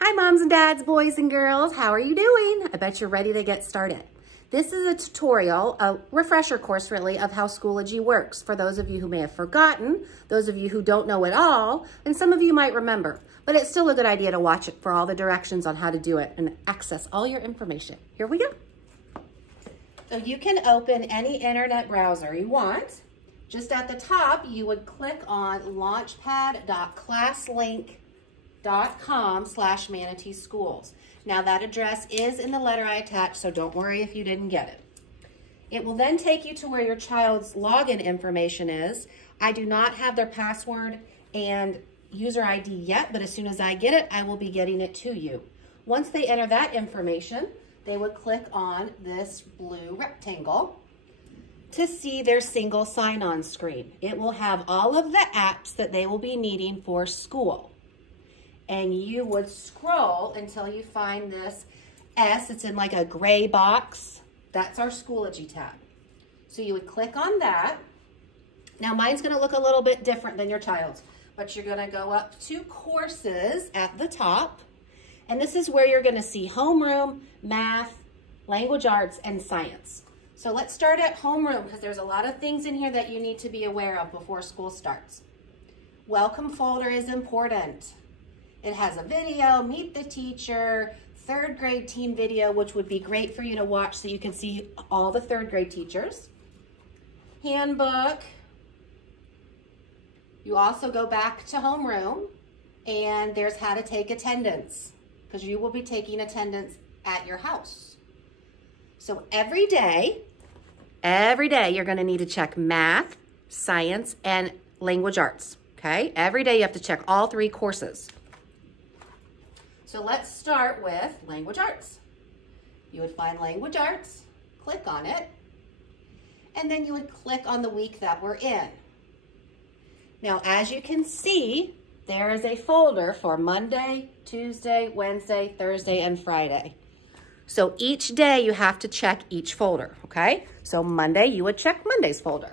Hi moms and dads, boys and girls, how are you doing? I bet you're ready to get started. This is a tutorial, a refresher course really, of how Schoology works for those of you who may have forgotten, those of you who don't know it all, and some of you might remember, but it's still a good idea to watch it for all the directions on how to do it and access all your information. Here we go. So you can open any internet browser you want. Just at the top, you would click on launchpad.classlink.com/Manatee Schools. Now that address is in the letter I attached, so don't worry if you didn't get it. It will then take you to where your child's login information is. I do not have their password and user ID yet, but as soon as I get it, I will be getting it to you. Once they enter that information, they would click on this blue rectangle to see their single sign-on screen. It will have all of the apps that they will be needing for school. And you would scroll until you find this S. It's in like a gray box. That's our Schoology tab. So you would click on that. Now mine's gonna look a little bit different than your child's, but you're gonna go up to courses at the top. And this is where you're gonna see homeroom, math, language arts, and science. So let's start at homeroom because there's a lot of things in here that you need to be aware of before school starts. Welcome folder is important. It has a video, meet the teacher, third grade team video, which would be great for you to watch so you can see all the third grade teachers. Handbook. You also go back to homeroom and there's how to take attendance because you will be taking attendance at your house. So every day you're gonna need to check math, science, and language arts, okay? Every day you have to check all three courses. So let's start with language arts. You would find language arts, click on it, and then you would click on the week that we're in. Now, as you can see, there is a folder for Monday, Tuesday, Wednesday, Thursday, and Friday. So each day you have to check each folder, okay? So Monday, you would check Monday's folder.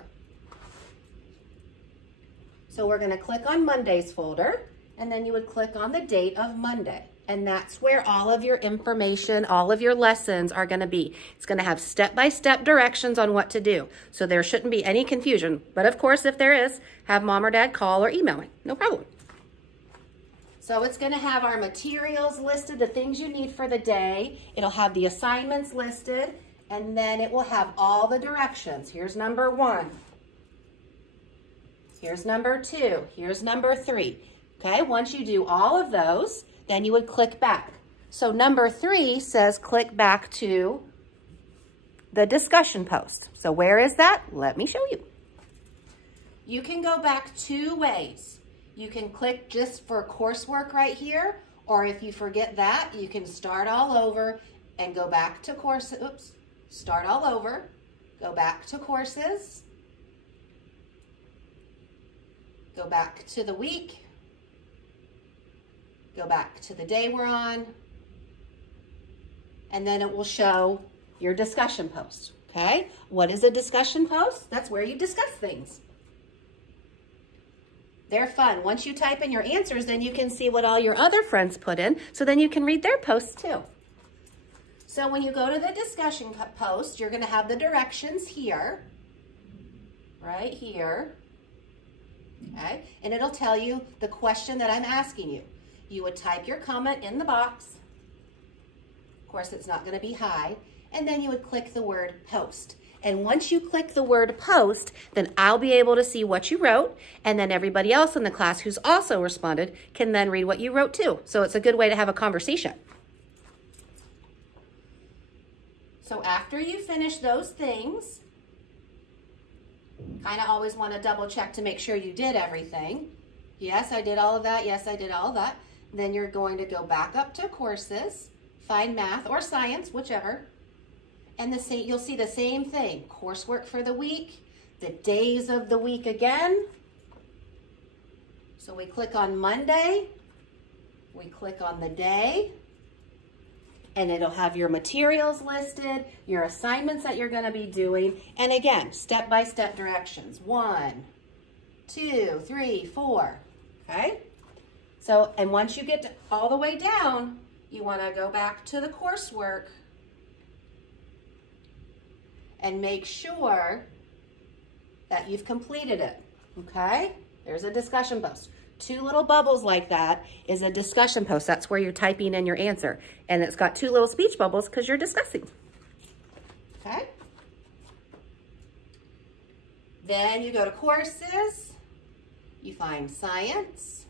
So we're gonna click on Monday's folder, and then you would click on the date of Monday. And that's where all of your information, all of your lessons are gonna be. It's gonna have step-by-step directions on what to do. So there shouldn't be any confusion. But of course, if there is, have mom or dad call or email me, no problem. So it's gonna have our materials listed, the things you need for the day. It'll have the assignments listed, and then it will have all the directions. Here's number 1. Here's number 2. Here's number 3. Okay, once you do all of those, then you would click back. So number 3 says click back to the discussion post. So where is that? Let me show you. You can go back 2 ways. You can click just for coursework right here, or if you forget that, you can start all over and go back to courses. Oops, start all over, go back to courses, go back to the week, go back to the day we're on, and then it will show your discussion post, okay? What is a discussion post? That's where you discuss things. They're fun. Once you type in your answers, then you can see what all your other friends put in, so then you can read their posts too. So when you go to the discussion post, you're gonna have the directions here, right here, okay? And it'll tell you the question that I'm asking you. You would type your comment in the box. Of course, it's not gonna be high. And then you would click the word post. And once you click the word post, then I'll be able to see what you wrote, and then everybody else in the class who's also responded can then read what you wrote too. So it's a good way to have a conversation. So after you finish those things, kind of always want to double check to make sure you did everything. Yes, I did all of that. Yes, I did all of that. Then you're going to go back up to courses, find math or science, whichever. And you'll see the same thing, coursework for the week, the days of the week again. So we click on Monday, we click on the day, and it'll have your materials listed, your assignments that you're gonna be doing, and again, step-by-step directions. 1, 2, 3, 4, okay? So, and once you get all the way down, you want to go back to the coursework and make sure that you've completed it, okay? There's a discussion post. 2 little bubbles like that is a discussion post. That's where you're typing in your answer. And it's got 2 little speech bubbles because you're discussing, okay? Then you go to courses, you find science.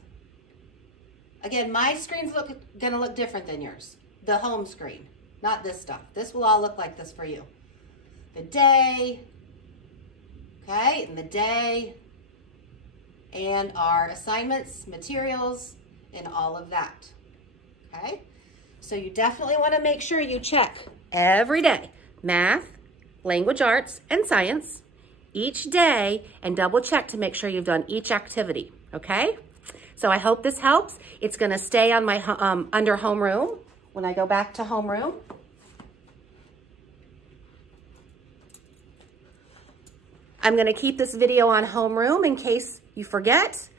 Again, my screen's gonna look different than yours. The home screen, not this stuff. This will all look like this for you. The day, okay, and the day, and our assignments, materials, and all of that, okay? So you definitely wanna make sure you check every day, math, language arts, and science, each day, and double check to make sure you've done each activity, okay? So I hope this helps. It's gonna stay on my under homeroom when I go back to homeroom. I'm gonna keep this video on homeroom in case you forget,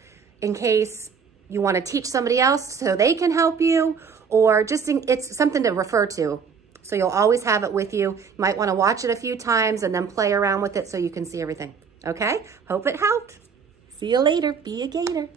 in case you wanna teach somebody else so they can help you, or just it's something to refer to. So you'll always have it with you. You might wanna watch it a few times and then play around with it so you can see everything, okay? Hope it helped. See you later, be a gator.